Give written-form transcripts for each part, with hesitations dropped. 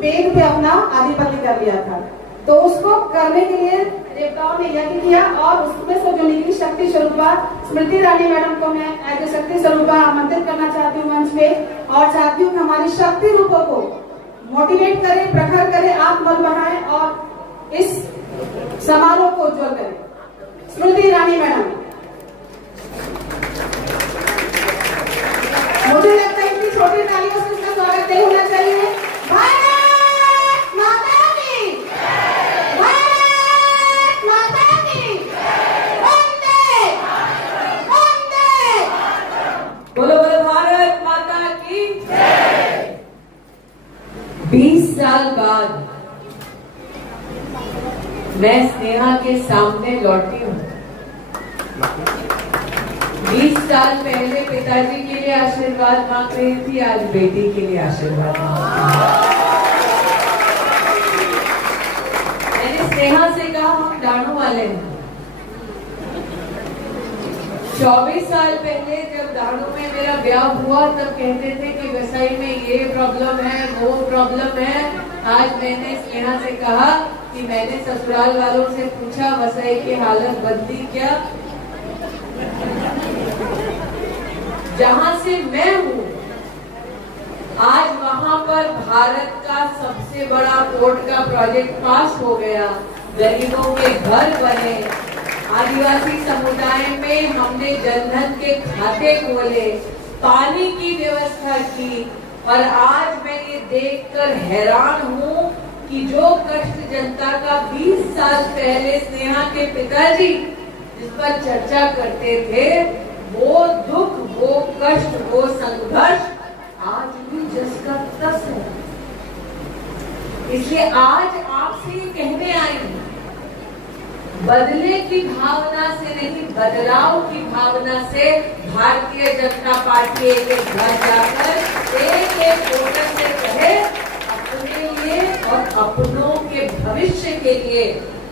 वेद पे अपना आधिपत्य कर लिया था। तो उसको करने के लिए देवताओं ने यज्ञ किया और उसमें से जो निकली शक्ति स्वरूपा स्मृति ईरानी मैडम को मैं एज ए शक्ति स्वरूपा आमंत्रित करना चाहती हूँ मंच पे, और चाहती हूँ कि हमारी शक्ति रूपों को मोटिवेट करें, प्रखर करें, आत्मबल बढ़ाएं और इस समारोह को उज्जवल करें। स्मृति ईरानी मैडम, मुझे लगता है कि छोटी तालियों से इसका स्वागत नहीं होना चाहिए। भारत माता की, भारत माता की, वंदे वंदे। बोलो बोलो भारत माता की। 20 साल बाद मैं स्नेहा के सामने लौटी हूँ। 20 साल पहले पिताजी के लिए आशीर्वाद मांग रही थी, आज बेटी के लिए आशीर्वाद मांग रही हूं। मैंने स्नेहा से कहा हम डाणू वाले हैं। 24 साल पहले जब डाणू में मेरा ब्याह हुआ तब कहते थे कि वसई में ये प्रॉब्लम है, वो प्रॉब्लम है। आज मैंने स्नेहा से कहा कि मैंने ससुराल वालों से पूछा वसई की हालत बदली क्या। जहां से मैं हूँ आज वहां पर भारत का सबसे बड़ा पोर्ट का प्रोजेक्ट पास हो गया, गरीबों के घर बने, आदिवासी समुदाय में हमने जनधन के खाते खोले, पानी की व्यवस्था की। और आज मैं ये देखकर हैरान हूँ कि जो कष्ट जनता का 20 साल पहले स्नेहा के पिताजी जिस पर चर्चा करते थे, वो दुख, वो कष्ट, वो संघर्ष आज भी जस का तस है। इसलिए आज आपसे ये कहने आई हूं, बदले की भावना से नहीं, बदलाव की भावना से भारतीय जनता पार्टी एक एक घर जाकर एक एक वोटर से कहे अपने लिए और अपनों के भविष्य के लिए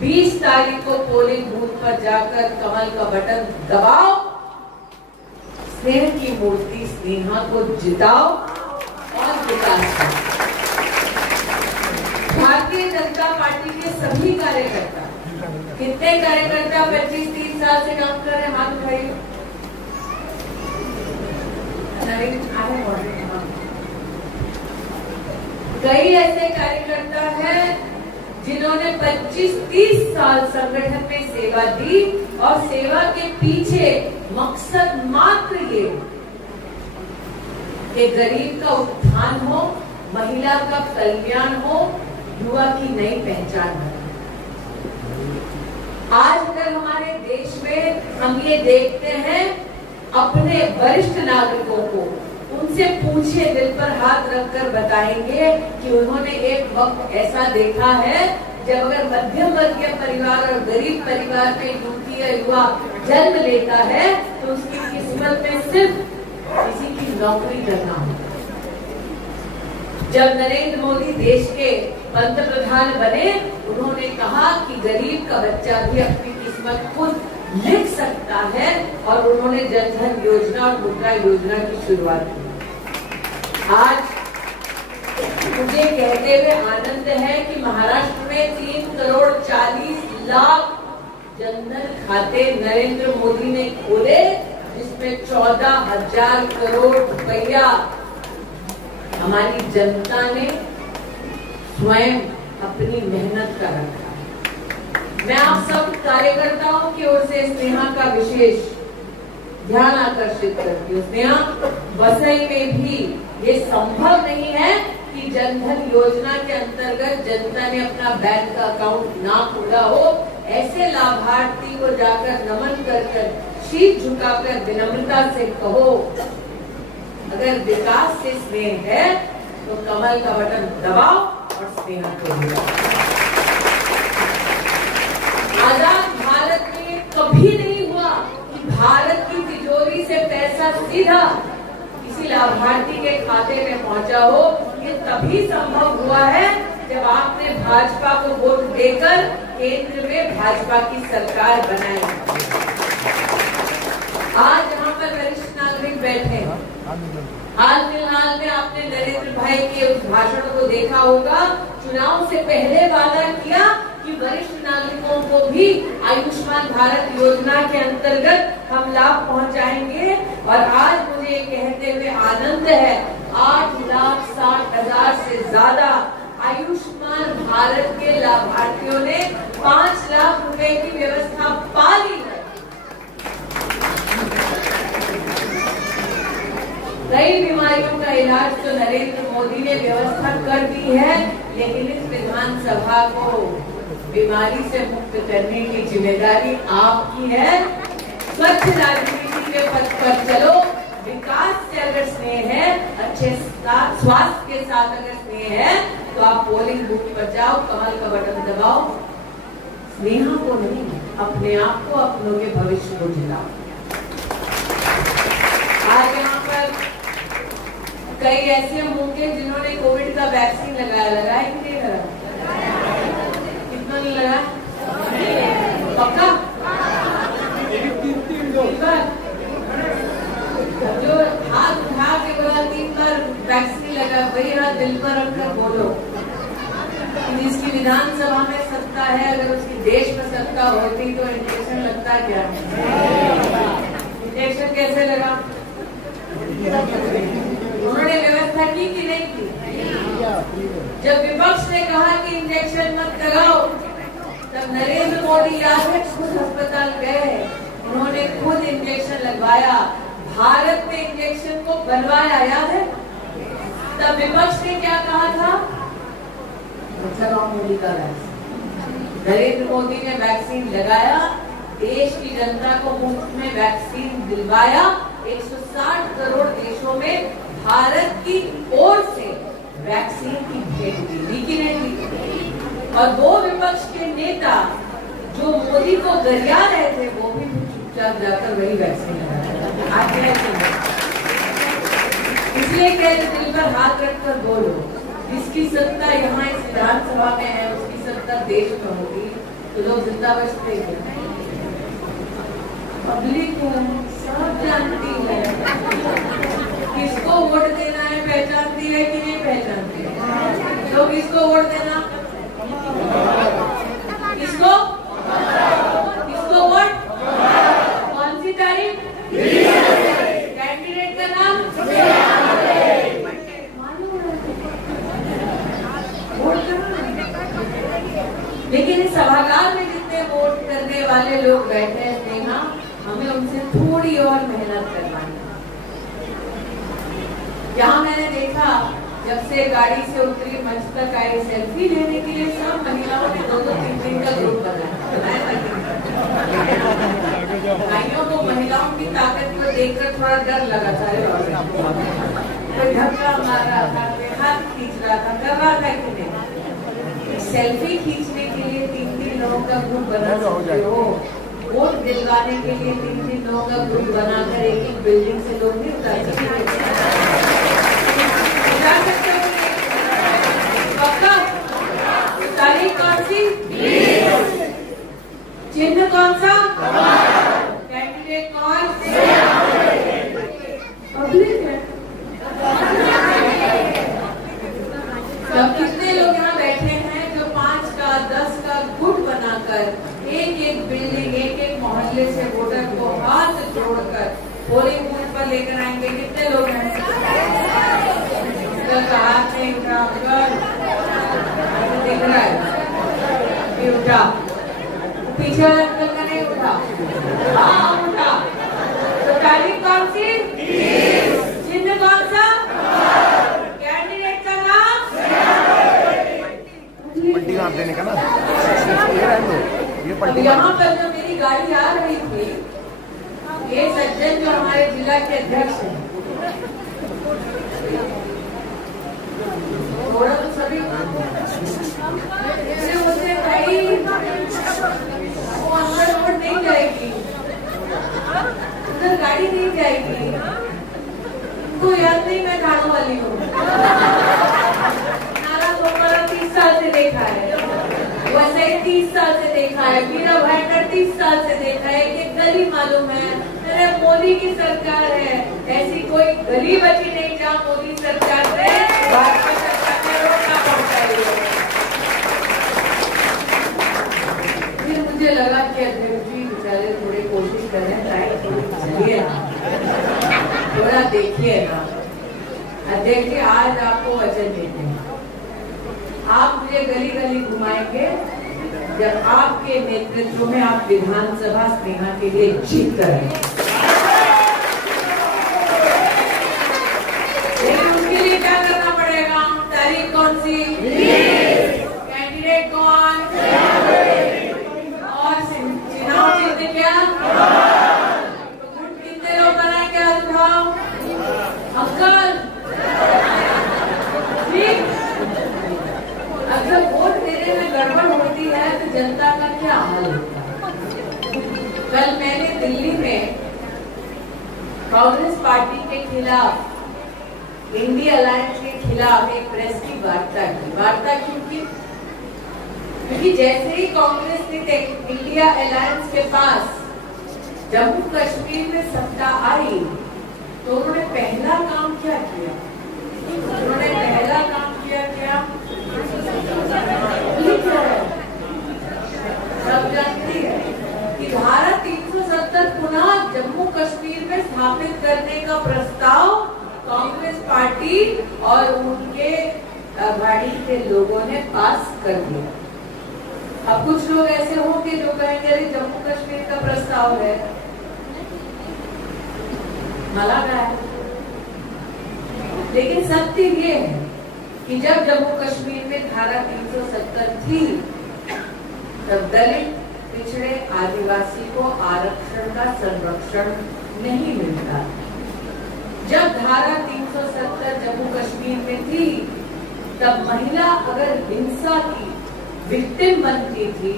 20 तारीख को पोलिंग बूथ पर जाकर कमल का बटन दबाओ, स्नेह की मूर्ति स्नेहा को जिताओ और विकास करो। भारतीय जनता पार्टी के सभी कार्यकर्ता, कितने कार्यकर्ता 25-30 साल से काम कर रहे हैं, हाथ उठाइए। कई ऐसे कार्यकर्ता हैं जिन्होंने 25-30 साल संगठन में सेवा दी और सेवा के पीछे मकसद मात्र ये कि गरीब का उत्थान हो, महिला का कल्याण हो, युवा की नई पहचान हो। आज अगर हमारे देश में हम ये देखते हैं, अपने वरिष्ठ नागरिकों को उनसे पूछे, दिल पर हाथ रखकर बताएंगे कि उन्होंने एक वक्त ऐसा देखा है जब अगर मध्यम वर्गीय परिवार और गरीब परिवार में युवती या युवा जन्म लेता है तो उसकी किस्मत में सिर्फ किसी की नौकरी करना होता है। जब नरेंद्र मोदी देश के पंतप्रधान बने, उन्होंने कहा कि गरीब का बच्चा भी अपनी किस्मत खुद लिख सकता है और उन्होंने जनधन योजना और मुद्रा योजना की शुरुआत की। आज मुझे कहते हुए आनंद है कि महाराष्ट्र में 3,40,00,000 जनधन खाते नरेंद्र मोदी ने खोले, जिसमें 14,000 करोड़ रुपया हमारी जनता ने स्वयं अपनी मेहनत का रखा। मैं आप सब कार्यकर्ताओं की ओर से स्नेहा का विशेष ध्यान आकर्षित करती हूँ। स्नेहा, वसई में भी ये संभव नहीं है कि जनधन योजना के अंतर्गत जनता ने अपना बैंक का अकाउंट ना खोला हो। ऐसे लाभार्थी को जाकर नमन कर शीश झुकाकर विनम्रता से कहो, अगर विकास से स्नेह है तो कमल का बटन दबाओ और स्नेहा को दिलाओ। आजाद भारत में कभी नहीं हुआ कि भारत की तिजोरी से पैसा सीधा किसी लाभार्थी के खाते में पहुंचा हो। ये तभी संभव हुआ है जब आपने भाजपा को वोट देकर केंद्र में भाजपा की सरकार बनाई। आज यहाँ पर वरिष्ठ नागरिक बैठे हैं, हाल फिलहाल में आपने नरेंद्र भाई के उस भाषण को देखा होगा। चुनाव से पहले वादा किया कि वरिष्ठ नागरिकों को भी आयुष्मान भारत योजना के अंतर्गत हम लाभ पहुंचाएंगे। और आज मुझे ये कहते हुए आनंद है, 8,60,000 से ज्यादा आयुष्मान भारत के लाभार्थियों ने 5 लाख रुपए की व्यवस्था पा ली है। कई बीमारियों का इलाज तो नरेंद्र मोदी ने व्यवस्था कर दी है, लेकिन इस विधानसभा को बीमारी से मुक्त करने की जिम्मेदारी आपकी है। स्वच्छ राजनीति के पथ पर चलो, विकास से अगर स्नेह है, अच्छे स्वास्थ्य के साथ अगर स्नेह है, तो आप पोलिंग बूथ पर जाओ, कमल का बटन दबाओ, स्नेहा को नहीं, अपने आप को, अपनों के भविष्य को जिताओ। आज यहाँ पर कई ऐसे होंगे जिन्होंने कोविड का वैक्सीन लगाया कि नहीं लगाया? कितना नहीं लगाया? पक्का? जो हाथ उठा के बोला 3 बार वैक्सीन लगा, वही हाथ दिल पर रखकर बोलो। जिसकी विधानसभा में सत्ता है, अगर उसकी देश में सत्ता होती तो इंजेक्शन लगता क्या? इंजेक्शन कैसे लगा? उन्होंने व्यवस्था की कि नहीं की? जब विपक्ष ने कहा कि इंजेक्शन मत लगाओ, तब नरेंद्र मोदी याद है खुद अस्पताल गए, उन्होंने खुद इंजेक्शन लगवाया, भारत में इंजेक्शन को बनवाया, याद है? तब विपक्ष ने क्या कहा था? मोदी का वैक्सीन। नरेंद्र मोदी ने वैक्सीन लगाया, देश की जनता को मुफ्त में वैक्सीन दिलवाया। 160 करोड़ देशों में भारत की ओर से वैक्सीन की भेंट दी कि नहीं दी? और वो विपक्ष के नेता जो मोदी को गरिया रहे थे, वो भी चुपचाप जाकर वही वैक्सीन लगाया। इसलिए कहते दिल पर हाथ रखकर बोलो, जिसकी सत्ता यहाँ इस विधानसभा में है, उसकी सत्ता देश में होगी तो लोग जिंदा बचते हैं। पब्लिक सब जानती है किसको वोट देना है, पहचानती है कि नहीं पहचानती है? तो किसको वोट देना? किसको वोट? कौन सी तारीख? कैंडिडेट का नाम? वोट करना। लेकिन इस सभागार में जितने वोट करने वाले लोग बैठे हैं, हमें उनसे थोड़ी और मेहनत करवानी। यहाँ मैंने देखा, जब से गाड़ी से उतरी मंच तक आई, सेल्फी लेने के लिए सब महिलाओं ने 2-3 का ग्रुप बनाया। भाइयों को महिलाओं की ताकत को देखकर थोड़ा डर लगा था, कोई धक्का मार रहा था, कोई हाथ खींच रहा था, कर रहा था कि नहीं? सेल्फी खींचने के लिए 3-3 लोगों का ग्रुप बना सकते हो, वोट दिलवाने के लिए 3-3 लोगों का ग्रुप बनाकर एक बिल्डिंग से लोग नहीं उतार सकते हो। पक्का? तारीख कौन सी? चिन्ह कौन सा? कैंडिडेट कौन? पब्लिक है। अब कितने लोग यहाँ बैठे हैं जो 5 का 10 का गुट बनाकर एक बिल्डिंग, एक मोहल्ले से वोटर को हाथ जोड़कर पोलिंग बूथ पर लेकर आएंगे? कितने लोग हैं? हाथ नहीं उठा, दिख रहा है, उठा। पीछे वाला अंकल का नहीं उठा, हाँ उठा। तो तारीख कौन सी? चिन्ह कौन सा? कैंडिडेट का नाम? पट्टी नाम देने का ना। यहाँ पर जो मेरी गाड़ी आ रही थी, ये सज्जन जो हमारे जिला के अध्यक्ष हैं, थोड़ा तो सभी मुझसे भाई वो अंदर वोट नहीं जाएगी, उधर गाड़ी नहीं जाएगी, तो याद नहीं मैं खाने वाली हूँ। नारा गोपाल 30 साल से देखा है, वैसे 30 साल से देखा है, मीरा भाईकर 30 साल से देखा है, कि गली मालूम है, ये मोदी की सरकार है, ऐसी कोई गली बची नहीं जहाँ मोदी सरकार से भाजपा सरकार ने रोकना पड़ता है। फिर मुझे लगा कि अध्यक्ष जी बेचारे थोड़ी कोशिश कर रहे हैं, चलिए थोड़ा देखिए ना। अध्यक्ष जी आज आपको वचन देते हैं, आप मुझे गली गली घुमाएंगे जब आपके नेतृत्व में आप विधानसभा स्नेहा के लिए जीत करेंगे। लेकिन उसके लिए क्या करना पड़ेगा? तारीख कौन सी? कैंडिडेट कौन? और चुनाव जीतने क्या? कितने लोग बनाएंगे हाथ उठाओ? अंकल ठीक। अगर वोट देने में गड़बड़ होती है तो जनता का क्या हाल होता है? कल मैंने दिल्ली में कांग्रेस पार्टी के खिलाफ, इंडिया अलायंस के खिलाफ एक प्रेस की वार्ता की। वार्ता क्योंकि जैसे ही कांग्रेस ने इंडिया अलायंस के पास जम्मू कश्मीर में सत्ता आई तो उन्होंने पहला काम क्या किया? उन्होंने पहला काम क्या? सब जानती है कि धारा 370 पुनः जम्मू कश्मीर में स्थापित करने का प्रस्ताव कांग्रेस पार्टी और उनके आघाड़ी के लोगों ने पास कर दिया। अब कुछ लोग ऐसे होंगे जो कहेंगे अरे जम्मू कश्मीर का प्रस्ताव है, मला का है। लेकिन सत्य ये है कि जब जम्मू कश्मीर में धारा 370 थी तब दलित, पिछड़े, आदिवासी को आरक्षण का संरक्षण नहीं मिलता। जब धारा 370 जम्मू कश्मीर में थी तब महिला अगर हिंसा की विक्टिम बनती थी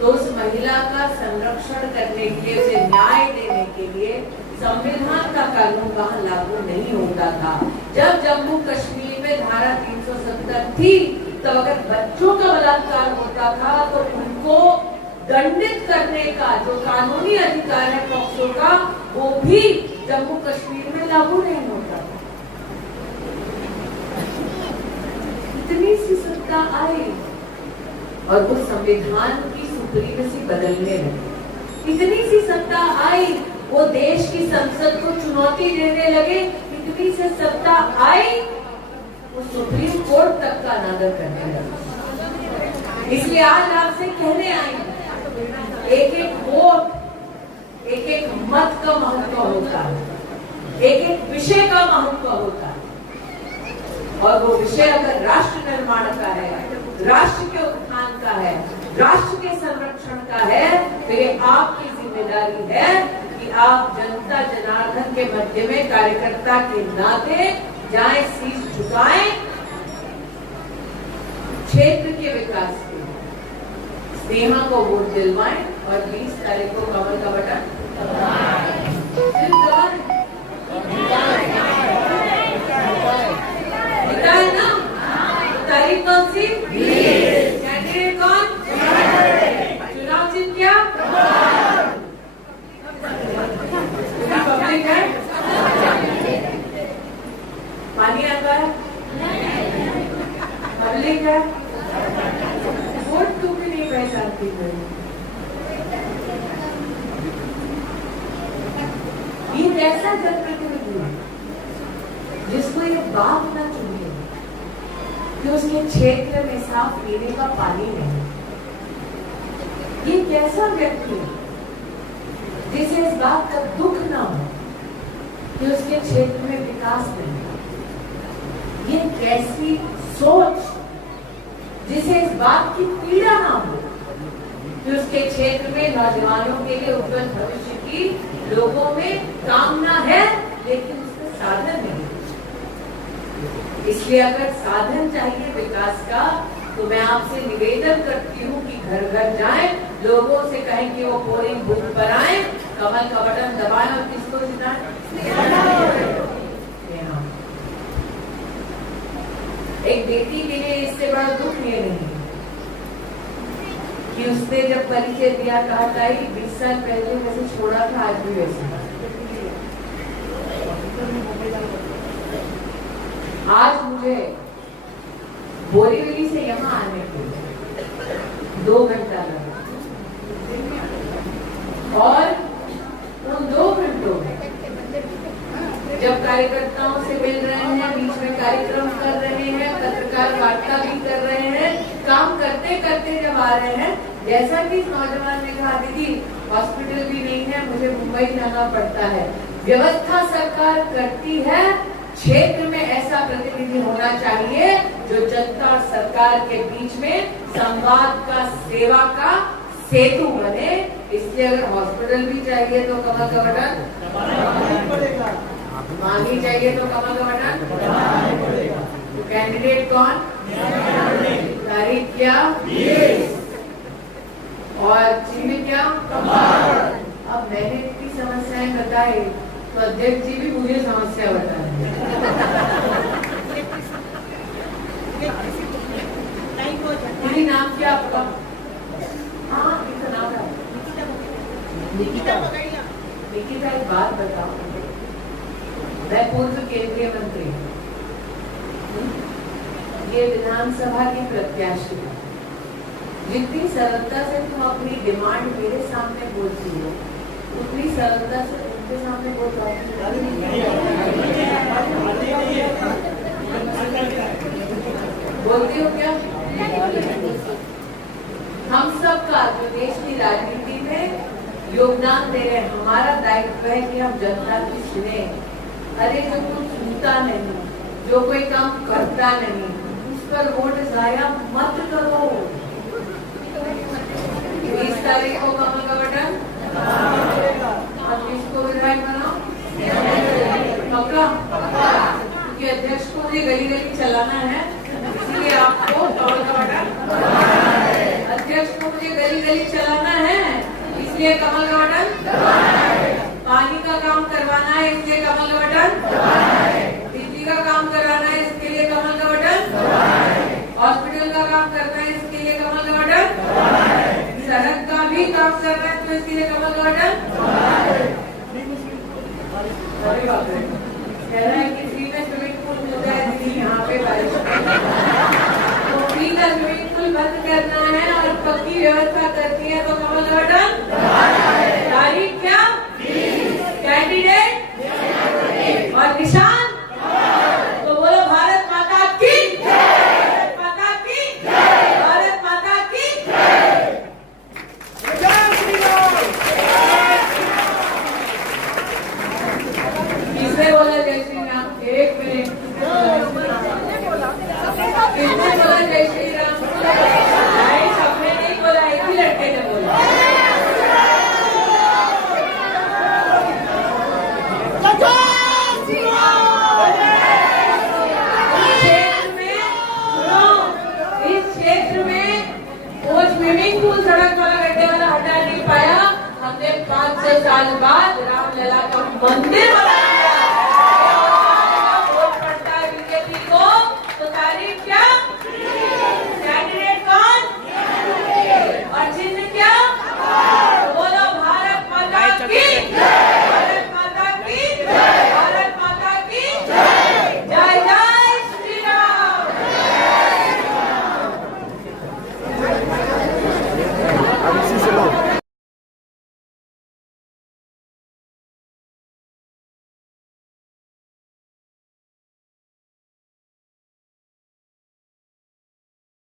तो उस महिला का संरक्षण करने के लिए, उसे न्याय देने के लिए संविधान का कानून वहां लागू नहीं होता था। जब जम्मू कश्मीर में धारा 370 थी तो अगर बच्चों का बलात्कार होता था तो उनको दंडित करने का जो कानूनी अधिकार है पॉक्सो का, वो भी जम्मू कश्मीर में लागू नहीं होता। इतनी सी सत्ता आई और वो संविधान की सुप्रीमेसी बदलने लगी। इतनी सी सत्ता आई, वो देश की संसद को चुनौती देने लगे। इतनी सी सत्ता आई, वो सुप्रीम कोर्ट तक का अनादर करने लगे। इसलिए आज आपसे कहने आई, एक एक वोट, एक एक मत का महत्व होता है, एक एक विषय का महत्व होता है। और वो विषय अगर राष्ट्र निर्माण का है, राष्ट्र के उत्थान का है, राष्ट्र के संरक्षण का है, तो ये आपकी जिम्मेदारी है कि आप जनता जनार्दन के मध्य में कार्यकर्ता के नाते जाएं, शीश झुकाएं, क्षेत्र के विकास के लिए स्नेहा को वोट दिलवाएं और 20 तारीख को कमल का बटन दबाएं ना। तारीख कौन सी? कैंडिडेट कौन? चुनाव चिन्ह क्या? पब्लिक है? पानी आता है? पब्लिक है? वोट तू भी नहीं पहचानती कोई। ये कैसा जनप्रतिनिधि है जिसको ये बात ना चुने कि उसके क्षेत्र में साफ पीने का पानी नहीं? ये कैसा व्यक्ति है जिसे इस बात का दुख ना हो कि उसके क्षेत्र में विकास नहीं? ये कैसी सोच जिसे इस बात की पीड़ा ना हो कि उसके क्षेत्र में नौजवानों के लिए उज्जवल भविष्य की लोगों में कामना है लेकिन उसका साधन नहीं। इसलिए अगर साधन चाहिए विकास का तो मैं आपसे निवेदन करती हूँ कि घर घर जाएं, लोगों से कहें कि वो पोलिंग बूथ पर आए, कमल का बटन दबाएं और किसको जिताएं? एक बेटी के लिए इससे बड़ा दुख ये नहीं कि उसने जब परिचय दिया कहा था 20 साल पहले वैसे छोड़ा था, आज भी वैसे। आज मुझे बोरीवली से यहाँ आने के 2 घंटा लगा और उन 2 घंटों में जब कार्यकर्ताओं से मिल रहे हैं, बीच में कार्यक्रम कर रहे हैं, पत्रकार वार्ता भी कर रहे हैं, काम करते करते जब आ रहे हैं, जैसा कि इस नौजवान ने कहा, दीदी हॉस्पिटल भी नहीं है, मुझे मुंबई जाना पड़ता है। व्यवस्था सरकार करती है, क्षेत्र में ऐसा प्रतिनिधि होना चाहिए जो जनता और सरकार के बीच में संवाद का, सेवा का सेतु बने। इसलिए अगर हॉस्पिटल भी चाहिए तो कमल का बटन मांगी चाहिए तो कमल का बटन। तो कैंडिडेट कौन, तारीख क्या और चीज क्या। अब मैंने इतनी समस्याएं बताई तो अध्यक्ष जी भी मुझे समस्या बताए। दीदी नाम क्या आपका? हाँ नाम है निकिता। निकिता एक बात बताओ, मैं पूर्व केंद्रीय मंत्री, ये विधानसभा की प्रत्याशी, जितनी सरलता से तुम अपनी डिमांड मेरे सामने बोलती हो उतनी सरलता से उनके सामने बोल बोलती हो क्या? हम सब का जो देश की राजनीति में योगदान दे रहे हैं, हमारा दायित्व है कि हम जनता की सुने। अरे जो कुछ सुनता नहीं, जो कोई काम करता नहीं, उस पर वोट जाया मत करो। 20 तारीख को कमल का बटन और किसको विधायक बनाओ पक्का, क्योंकि अध्यक्ष को मुझे गली गली चलाना है, इसलिए आपको कमल का बटन। अध्यक्ष को मुझे गली गली चलाना है, इसलिए कमल का बटन। पानी का काम करवाना है, इसलिए कमल का बटन। बिजली का काम कराना है, इसके लिए कमल का बटन। हॉस्पिटल का काम करना है, इसके लिए कमल का बटन। सड़क का भी काम करना है तो इसके लिए कमल का बटन। कह रहा है कि फ्री में स्विमिंग पूल मिल जाए दीदी यहाँ पे बारिश, तो फ्री का स्विमिंग पूल बंद करना है और पक्की व्यवस्था करती है तो कमल का बटन। तारीख क्या, कैंडिडेट और निशान, तो बोलो भारत माता की, माता की, भारत माता की। किसने बोला जय श्री राम? 1 मिनट। किसने बोला जय श्री राम? नहीं, सबने नहीं बोला, एक ही लड़के ने बोला। इस क्षेत्र में वो स्विमिंग पूल, सड़क वाला, गड्ढे वाला हटा नहीं पाया। हमने 5-6 साल बाद रामलला का मंदिर बना